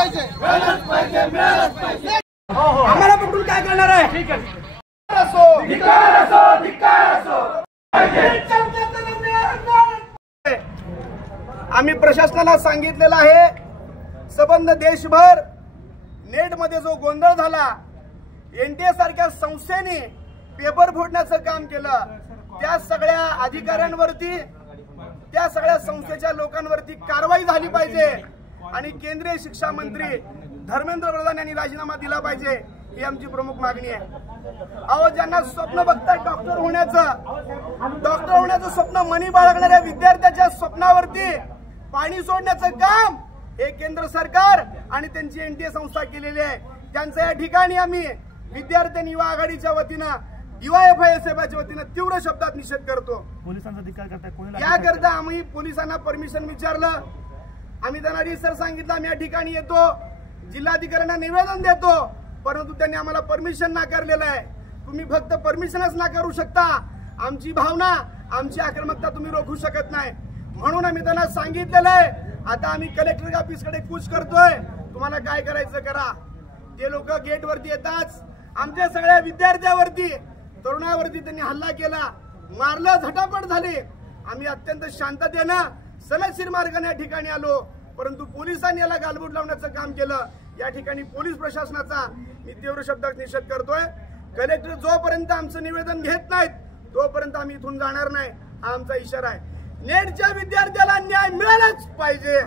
पाहिजे। आम्हाला पकडून काय करणार आहे? ठीक आहे। आम्ही प्रशासनाला सांगितलेलं आहे, संबंध देशभर नेट मध्ये जो गोंधळ झाला, एनटीए सारख्या संस्थेने पेपर फोडण्याचं काम केलं, त्या सगळ्या अधिकाऱ्यांवरती, त्या सगळ्या संस्थेच्या लोकांवरती कारवाई झाली पाहिजे आणि केंद्रीय शिक्षा मंत्री धर्मेंद्र प्रधान यांनी राजीनामा दिला पाहिजे, ही आमची प्रमुख मागणी आहे। अहो, ज्यांना स्वप्न बघतात डॉक्टर होण्याचं स्वप्न मनी बाळगणाऱ्या विद्यार्थ्याच्या स्वप्नावरती पाणी सोडण्याचं काम हे केंद्र सरकार आणि त्यांची एनटीए संस्था केलेली आहे। त्यांचा या ठिकाणी आम्ही विद्यार्थी युवा आघाडीच्या वतीनं DYFI-SFIच्या वतीनं तीव्र शब्दात निषेध करतो। पोलिसांचा धिक्कार करताय, कोणी याकरता आम्ही पोलिसांना परमिशन विचारलं, आम्ही त्यांना रिसर सांगितलं, आम्ही या ठिकाणी येतो, जिल्हाधिकाऱ्यांना निवेदन देतो, परंतु त्यांनी आम्हाला परमिशन नाकारलेलं आहे। तुम्ही फक्त परमिशनच नाकारू शकता, आमची भावना, आमची आक्रमकता तुम्ही रोखू शकत नाही। म्हणून आम्ही त्यांना सांगितलेलं आहे, आता आम्ही कलेक्टर ऑफिसकडे कूच करतोय, तुम्हाला काय करायचं करा। ते लोक गेटवरती येताच आमच्या सगळ्या विद्यार्थ्यावरती, तरुणावरती त्यांनी हल्ला केला, मारलं, झटापट झाली। आम्ही अत्यंत शांततेनं सनदशीर मार्गाने या ठिकाणी आलो, परंतु पोलिसांनी याला गालबोट लावण्याचं काम केलं। या ठिकाणी पोलीस प्रशासनाचा मी तीव्र शब्दात निषेध करतोय। कलेक्टर जोपर्यंत आमचं निवेदन घेत नाहीत तोपर्यंत आम्ही इथून जाणार नाही, हा आमचा इशारा आहे। नेटच्या विद्यार्थ्याला न्याय मिळालाच पाहिजे।